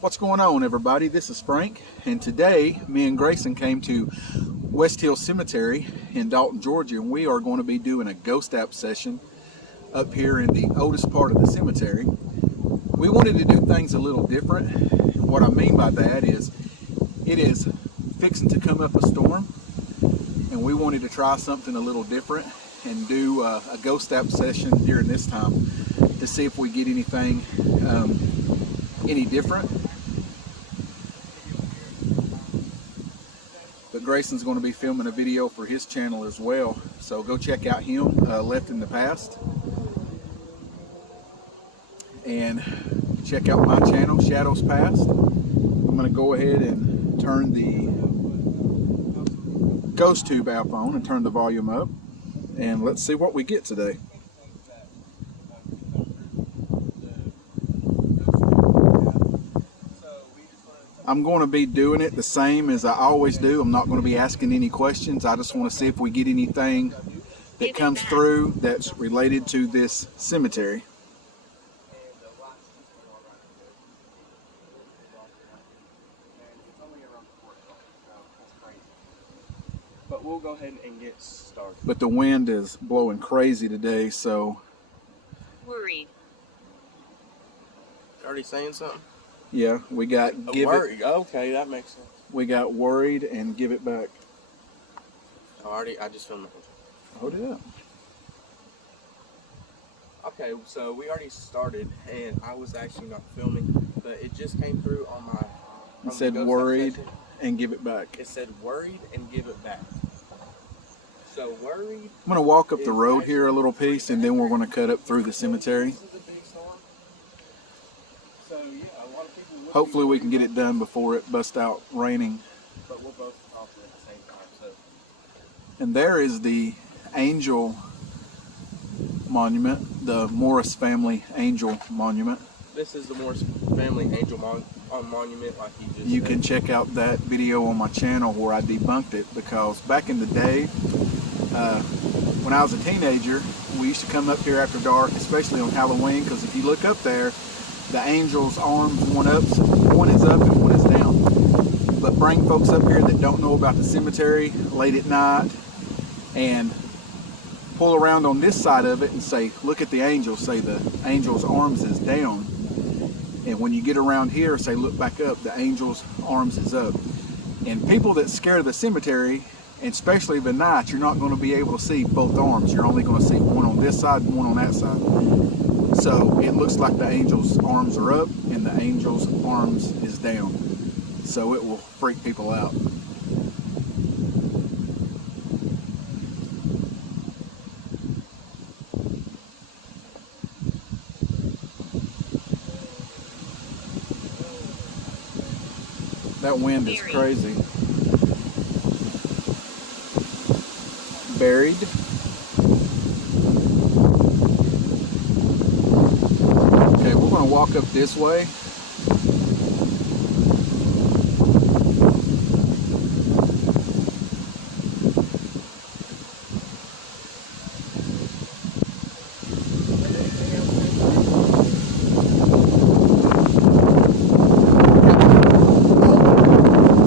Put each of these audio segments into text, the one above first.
What's going on, everybody? This is Frank, and today me and Grayson came to West Hill Cemetery in Dalton, Georgia, and we are going to be doing a ghost app session up here in the oldest part of the cemetery. We wanted to do things a little different. What I mean by that is it is fixing to come up a storm, and we wanted to try something a little different and do a ghost app session during this time to see if we get anything any different. But Grayson's going to be filming a video for his channel as well, so go check out him, Left in the Past, and check out my channel, Shadows Past. I'm going to go ahead and turn the GhostTube app on and turn the volume up, and let's see what we get today. I'm going to be doing it the same as I always do. I'm not going to be asking any questions. I just want to see if we get anything that comes through that's related to this cemetery. But we'll go ahead and get started. But the wind is blowing crazy today, so... Worried. Already saying something? Yeah, we got worried. Okay, that makes sense. We got worried and give it back. I just filmed it. Hold it up. Okay, so we already started, and I was actually not filming, but it just came through on my... It said worried and give it back. It said worried and give it back. So worried... I'm going to walk up the road here a little piece, and then we're going to cut up through the cemetery. Hopefully we can get it done before it busts out raining. But we'll both off at the same time. So. And there is the angel monument, the Morris family angel monument. This is the Morris family angel monument, like you just You said. can check out that video on my channel where I debunked it, because back in the day, when I was a teenager, we used to come up here after dark, especially on Halloween, because if you look up there, the angel's arms, one is up and one is down. But bring folks up here that don't know about the cemetery late at night and pull around on this side of it and say, look at the angel, say the angel's arms is down. And when you get around here, say, look back up, the angel's arms is up. And people that scare the cemetery, and especially the night, you're not going to be able to see both arms. You're only going to see one on this side and one on that side. So it looks like the angel's arms are up and the angel's arms is down. So it will freak people out. That wind is crazy. Buried. Okay, we're going to walk up this way.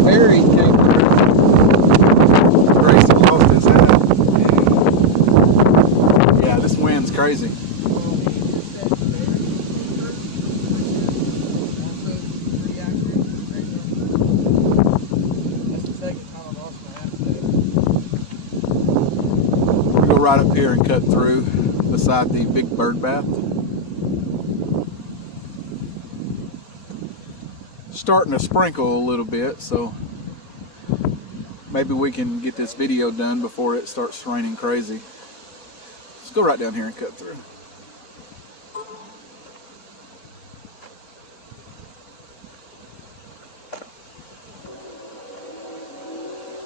Buried came through. Grayson lost his head. Yeah, this wind's crazy. Right up here and cut through beside the big bird bath. Starting to sprinkle a little bit, so maybe we can get this video done before it starts raining crazy. Let's go right down here and cut through.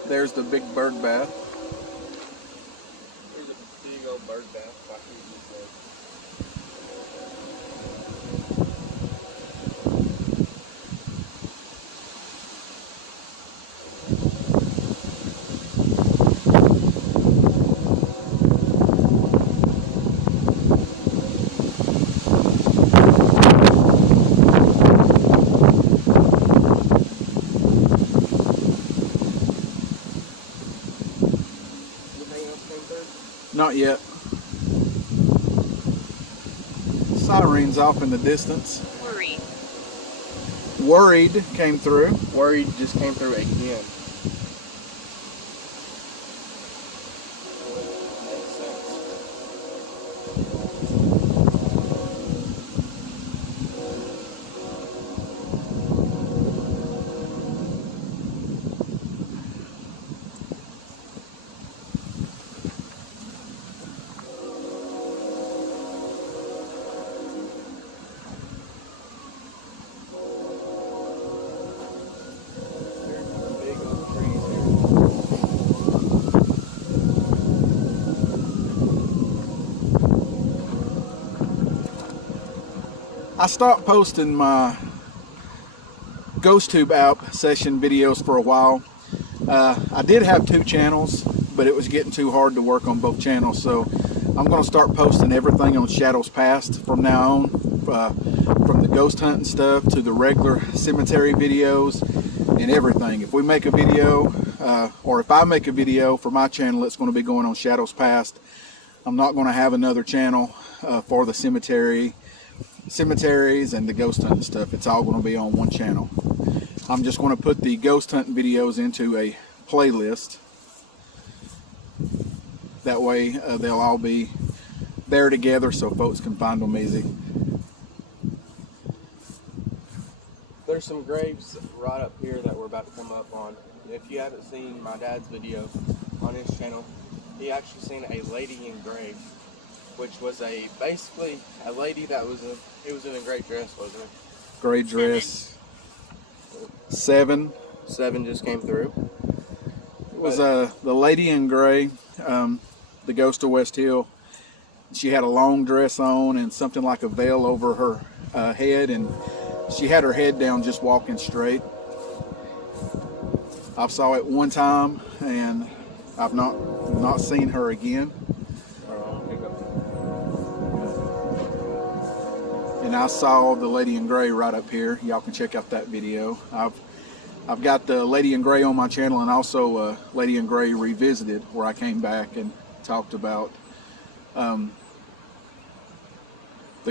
There's the big bird bath. Bird bath, like you just said. else came through? Not yet. Sirens off in the distance. Worried. Worried came through. Worried just came through again. Makes sense. Big old trees here. I stopped posting my GhostTube app session videos for a while. I did have 2 channels, but it was getting too hard to work on both channels, so I'm going to start posting everything on Shadows Past from now on, from the ghost hunting stuff to the regular cemetery videos and everything. If we make a video, or if I make a video for my channel, it's going to be going on Shadows Past. I'm not going to have another channel for the cemeteries and the ghost hunting stuff. It's all going to be on one channel. I'm just going to put the ghost hunting videos into a playlist. That way they'll all be there together so folks can find them easy. There's some graves right up here that we're about to come up on. If you haven't seen my dad's video on his channel, he actually seen a lady in gray, which was basically a lady that was in a great dress, wasn't it? Gray dress. 7. 7 just came through. It was the lady in gray, the ghost of West Hill. She had a long dress on and something like a veil over her head, and she had her head down just walking straight. I saw it one time and I've not seen her again. And I saw the lady in gray right up here. Y'all can check out that video. I've got the lady in gray on my channel, and also Lady in Gray Revisited, where I came back and talked about the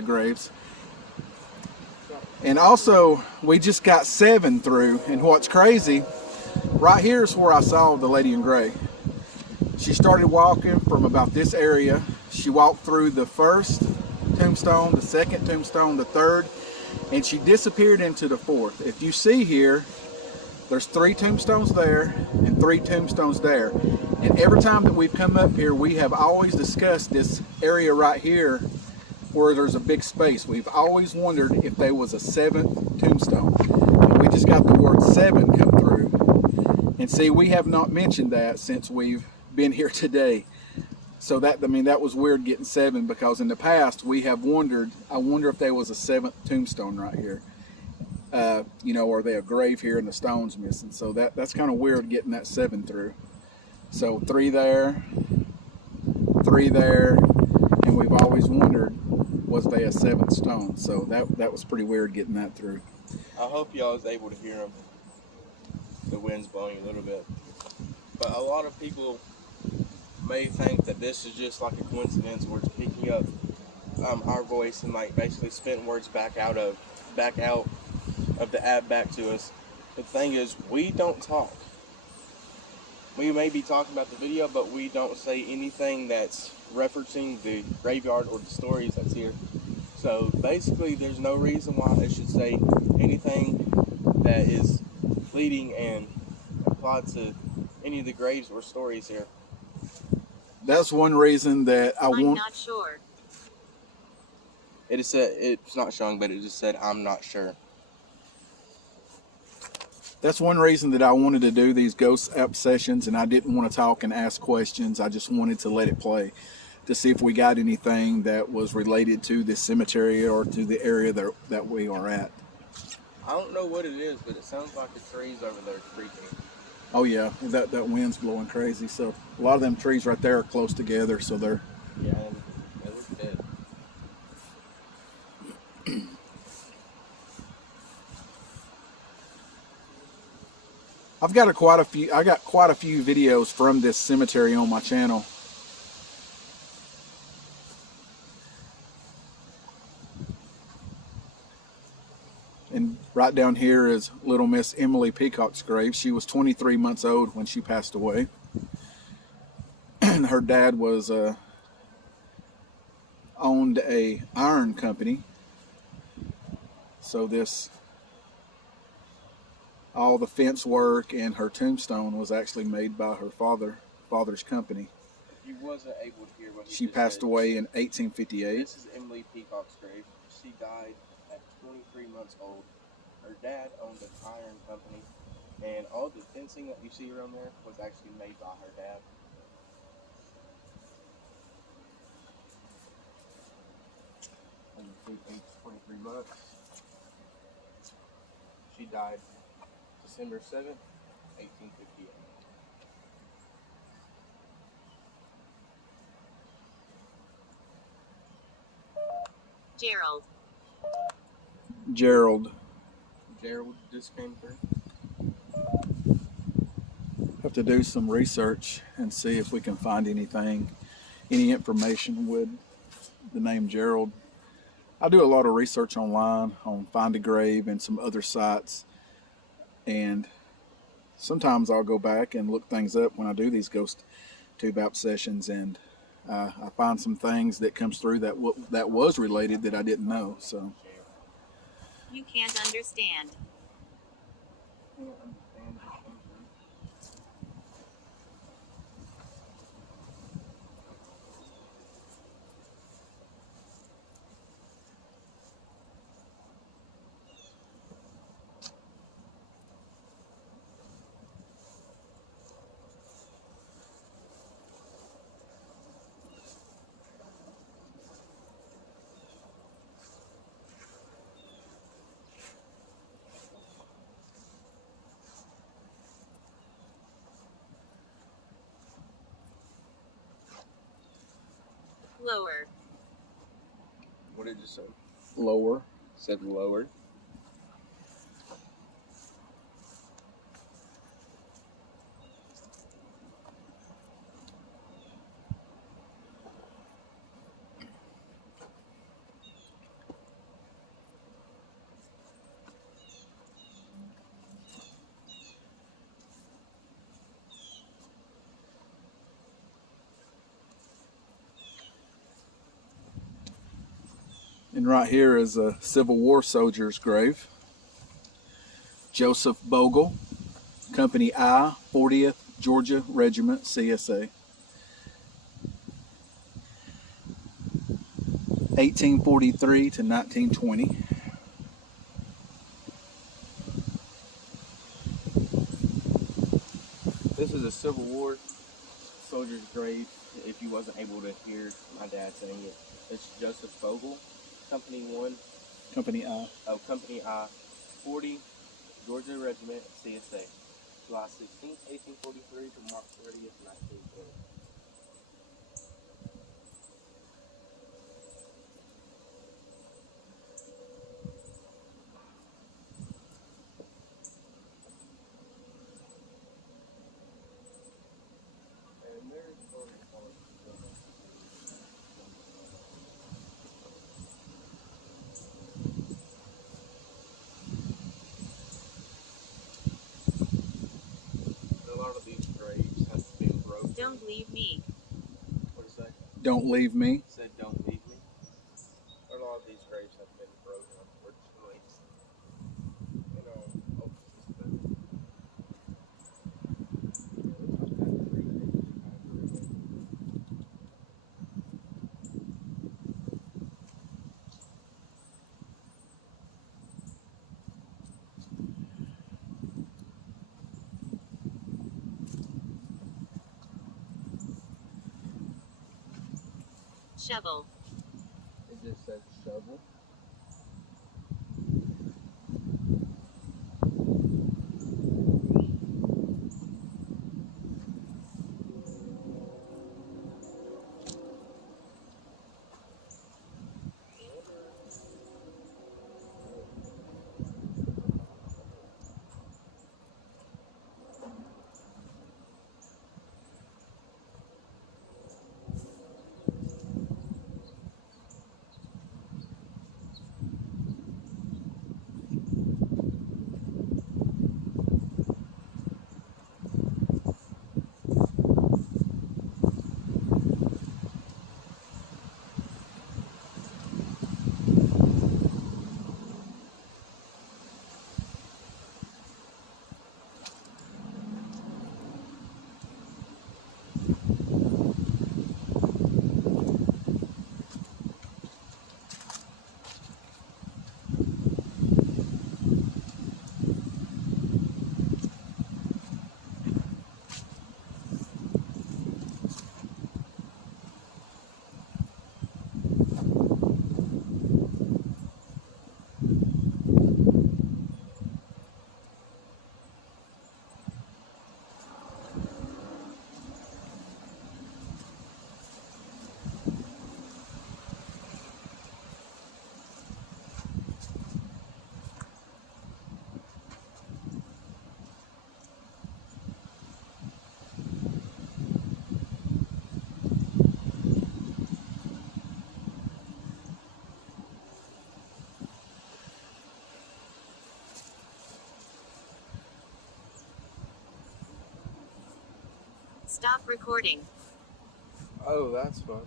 graves. And also, we just got 7 through, and what's crazy, right here is where I saw the lady in gray. She started walking from about this area. She walked through the first tombstone, the second tombstone, the third, and she disappeared into the fourth. If you see here, there's 3 tombstones there and 3 tombstones there. And every time that we've come up here, we have always discussed this area right here where there's a big space. We've always wondered if there was a 7th tombstone. And we just got the word 7 come through. And see, we have not mentioned that since we've been here today. So that, I mean, that was weird getting 7, because in the past we have wondered, I wonder if there was a 7th tombstone right here. You know, or there a grave here and the stone's missing. So that's kind of weird getting that 7 through. So 3 there, 3 there, and we've always wondered, was there a 7th stone? So that was pretty weird getting that through. I hope y'all was able to hear them. The wind's blowing a little bit. But a lot of people may think that this is just like a coincidence where it's picking up our voice and like basically spitting words back out of the app back to us. The thing is, we don't talk. We may be talking about the video, but we don't say anything that's referencing the graveyard or the stories that's here. So basically, there's no reason why it should say anything that is fleeting and applied to any of the graves or stories here. That's one reason that I'm not sure. It is said, it's not showing, but it just said, I'm not sure. That's one reason that I wanted to do these ghost app sessions, and I didn't want to talk and ask questions. I just wanted to let it play to see if we got anything that was related to this cemetery or to the area that we are at. I don't know what it is, but it sounds like the trees over there creaking. Oh yeah, that wind's blowing crazy. So a lot of them trees right there are close together, so they're... Yeah, and they look dead. I got quite a few videos from this cemetery on my channel. Right down here is little Miss Emily Peacock's grave. She was 23 months old when she passed away. And her dad was owned a iron company. So all the fence work and her tombstone was actually made by her father's company. If you wasn't able to hear what She passed away in 1858. This is Emily Peacock's grave. She died at 23 months old. Her dad owned an iron company, and all the fencing that you see around there was actually made by her dad. And you see, age 23 months. She died December 7th, 1858. Gerald. Gerald just came through. Have to do some research and see if we can find any information with the name Gerald. I do a lot of research online on Find a Grave and some other sites, and sometimes I'll go back and look things up when I do these GhostTube app sessions, and I find some things that comes through that was related that I didn't know. So you can't understand. Lower. What did you say? lower. Said lower. And right here is a Civil War soldier's grave. Joseph Bogle, Company I, 40th Georgia Regiment, CSA. 1843 to 1920. This is a Civil War soldier's grave. If you wasn't able to hear my dad saying it, it's Joseph Bogle, Company 1. Company I. Oh, Company I, 40 Georgia Regiment, CSA. July 16th, 1843 to March 30th, 1920. And there's a lot of these graves have been broken. Don't leave me. What did it say? Don't leave me. It said, don't leave me. A lot of these graves have been broken, unfortunately. You know, oh, Shovel. it just said shovel. Stop recording. Oh, that's fun.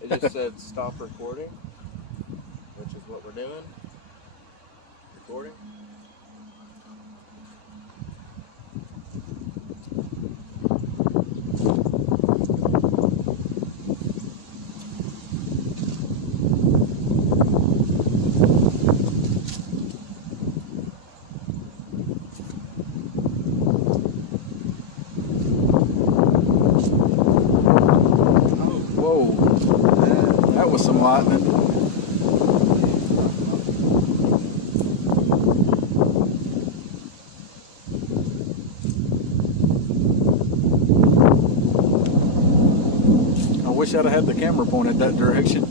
It just said stop recording, which is what we're doing. Recording. That was some lightning. I wish I'd have had the camera pointed that direction.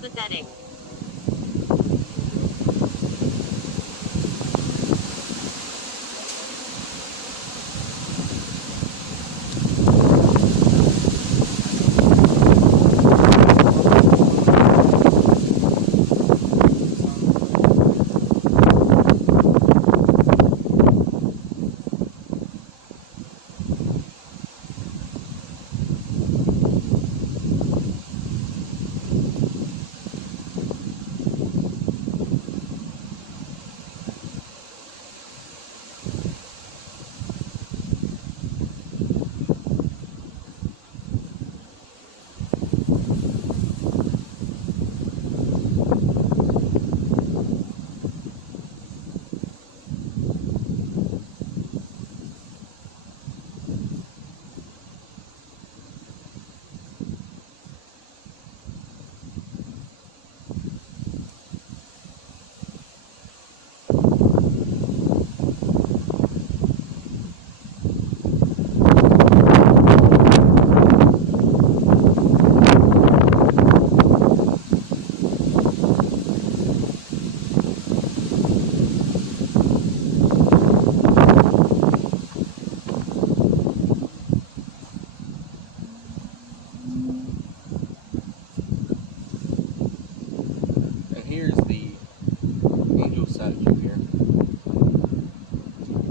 Pathetic. Here's the angel statue here.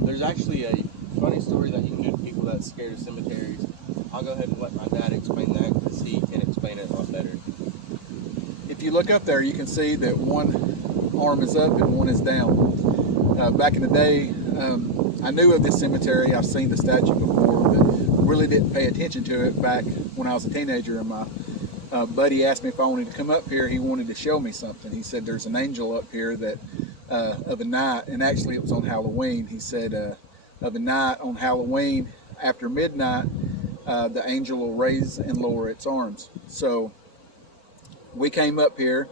There's actually a funny story that you can do to people that's scared of cemeteries. I'll go ahead and let my dad explain that because he can explain it a lot better. If you look up there, you can see that one arm is up and one is down. Back in the day, I knew of this cemetery. I've seen the statue before, but really didn't pay attention to it back when I was a teenager. And my buddy asked me if I wanted to come up here. He wanted to show me something. He said there's an angel up here that of a night, and actually it was on Halloween. He said of a night on Halloween after midnight, the angel will raise and lower its arms. So we came up here,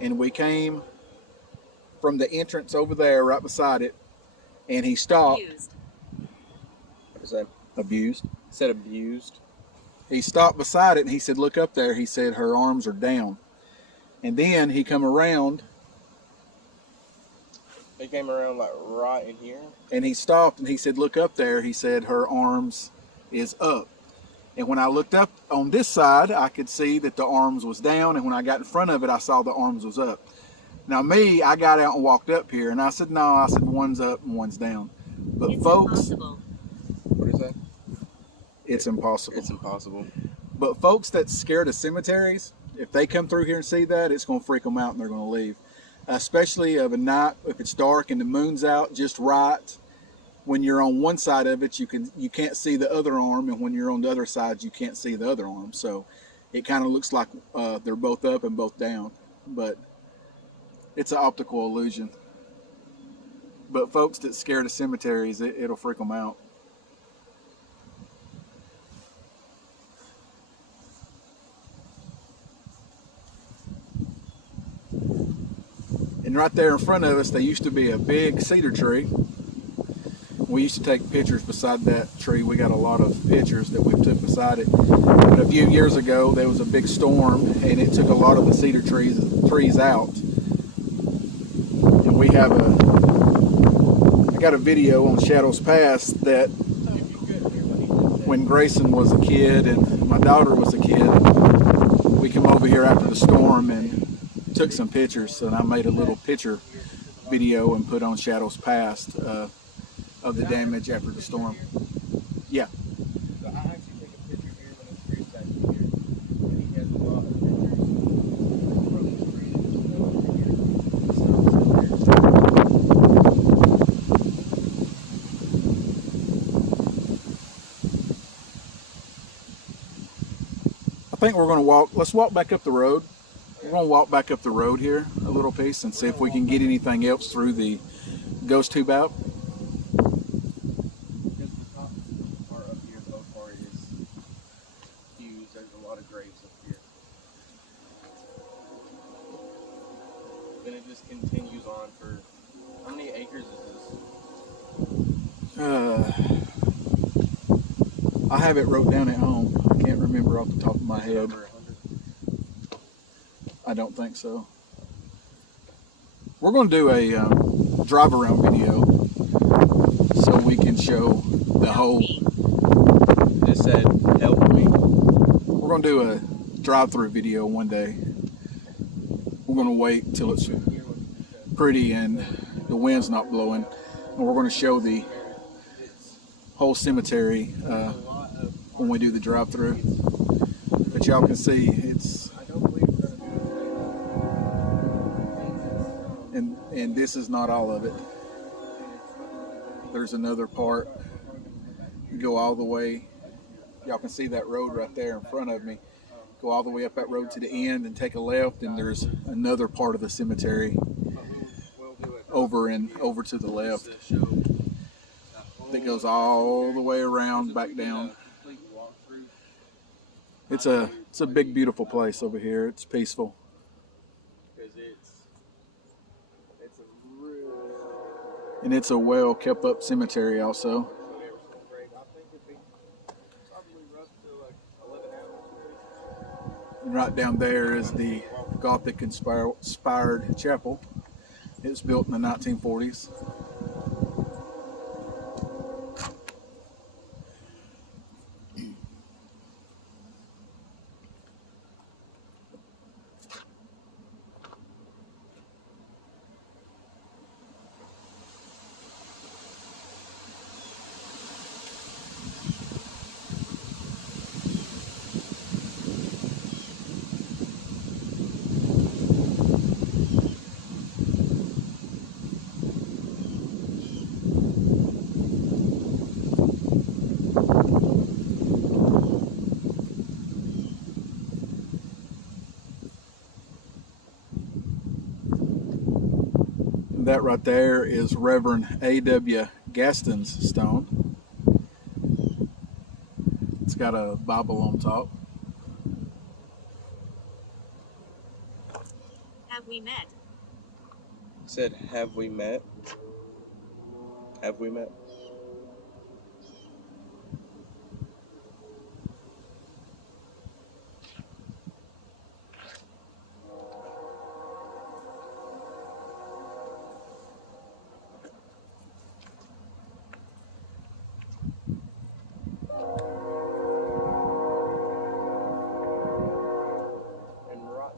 and we came from the entrance over there right beside it, and he stopped. Abused. What is that? Abused. He said abused. He stopped beside it and he said, look up there. He said, her arms are down. And then he come around. He came around like right in here. And he stopped and he said, look up there. He said, her arms is up. And when I looked up on this side, I could see that the arms was down. And when I got in front of it, I saw the arms was up. Now me, I got out and walked up here and I said, no, I said, one's up and one's down. But It's folks, impossible. What is that? it's impossible. It's impossible. But folks that's scared of cemeteries, if they come through here and see that, it's going to freak them out and they're going to leave. Especially of a night, if it's dark and the moon's out just right. When you're on one side of it, you can't see the other arm, and when you're on the other side, you can't see the other arm. So it kind of looks like they're both up and both down, but it's an optical illusion. But folks that's scared of cemeteries, it'll freak them out. And right there in front of us, there used to be a big cedar tree. We used to take pictures beside that tree. We got a lot of pictures that we took beside it. But a few years ago, there was a big storm, and it took a lot of the cedar trees out. And we have I got a video on Shadows Past that when Greyson was a kid and my daughter was a kid, we came over here after the storm and took some pictures, and I made a little picture video and put on Shadows Past of the damage after the storm. Yeah. So I actually take a picture here when it's Chris back here, and he has a lot of pictures from the street and stuff over here. I think we're going to walk. Let's walk back up the road. We're going to walk back up the road here a little piece and see if we can get anything else through the GhostTube app. Just the top part up here, both part is huge. There's a lot of graves up here. Then it just continues on for, how many acres is this? I have it wrote down at home. I can't remember off the top of my head. Over 100. I don't think so. We're going to do a drive around video so we can show the whole. This said, help me. We're going to do a drive-through video one day. We're going to wait till it's pretty and the wind's not blowing, and we're going to show the whole cemetery when we do the drive-through. But y'all can see it's. And this is not all of it. There's another part. You go all the way. Y'all can see that road right there in front of me. Go all the way up that road to the end and take a left, and there's another part of the cemetery over to the left that goes all the way around back down. It's a big, beautiful place over here. It's peaceful. And it's a well kept up cemetery also. And right down there is the Gothic inspired chapel. It was built in the 1940s. That right there is Reverend A.W. Gaston's stone. It's got a Bible on top. Have we met? Said, have we met? Have we met?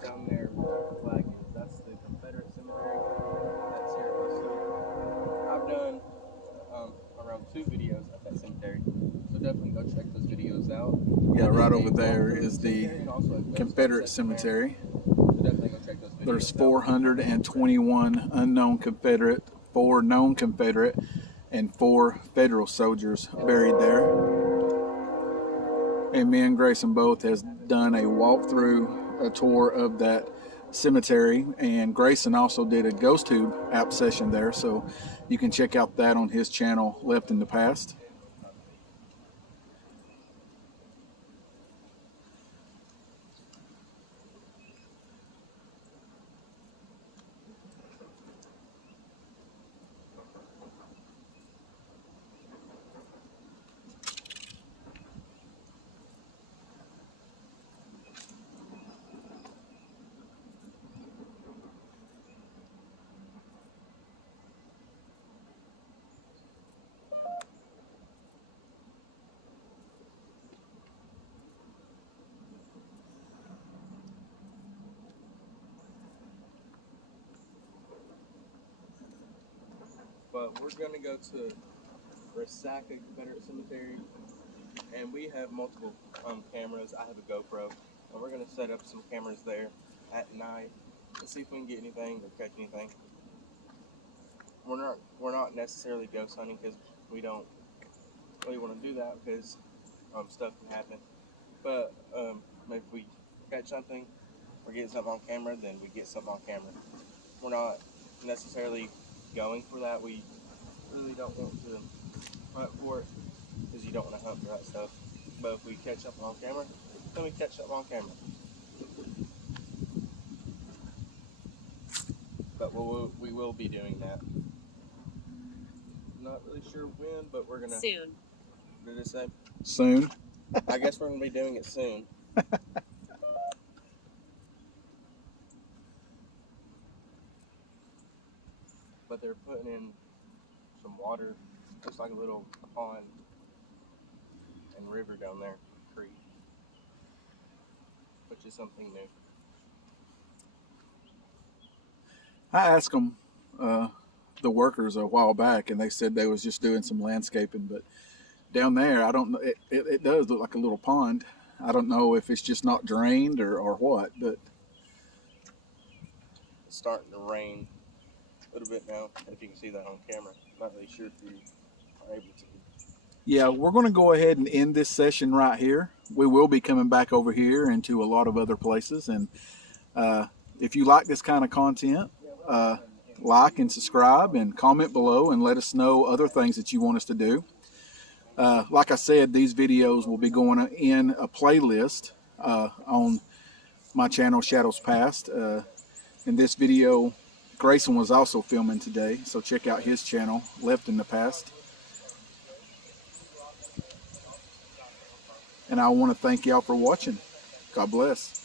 Down there where the flag is, that's the Confederate cemetery. That's here at Gaston. I've done around 2 videos at that cemetery, so definitely go check those videos out. Yeah, right over there is the Confederate cemetery. So definitely go check those videos There's out. 421 unknown Confederate, 4 known Confederate, and 4 Federal soldiers buried there. And me and Greyson both has done a walkthrough, a tour of that cemetery, and Greyson also did a GhostTube app session there, so you can check out that on his channel, Left in the Past. But we're gonna go to Resaca Confederate Cemetery, and we have multiple cameras. I have a GoPro, and we're gonna set up some cameras there at night and see if we can get anything or catch anything. We're not necessarily ghost hunting because we don't really want to do that because stuff can happen. But if we catch something or get something on camera, then we get something on camera. We're not necessarily going for that. We really don't want to hunt for it because you don't want to hunt for that stuff. But if we catch something on camera, then we catch something on camera. But we will be doing that. Not really sure when, but we're gonna. Soon. Did it say? Soon. I guess we're gonna be doing it soon. But they're putting in some water, just like a little pond and river down there, creek, which is something new. I asked them, the workers, a while back, and they said they was just doing some landscaping. But down there, I don't know. It does look like a little pond. I don't know if it's just not drained or what, but It's starting to rain a little bit now, if you can see that on camera. Not really sure if you are able to. yeah, we're going to go ahead and end this session right here. We will be coming back over here into a lot of other places. And if you like this kind of content, like and subscribe and comment below and let us know other things that you want us to do. Like I said, these videos will be going in a playlist on my channel, Shadows Past. In this video, Greyson was also filming today, so check out his channel, Left in the Past. And I want to thank y'all for watching. God bless.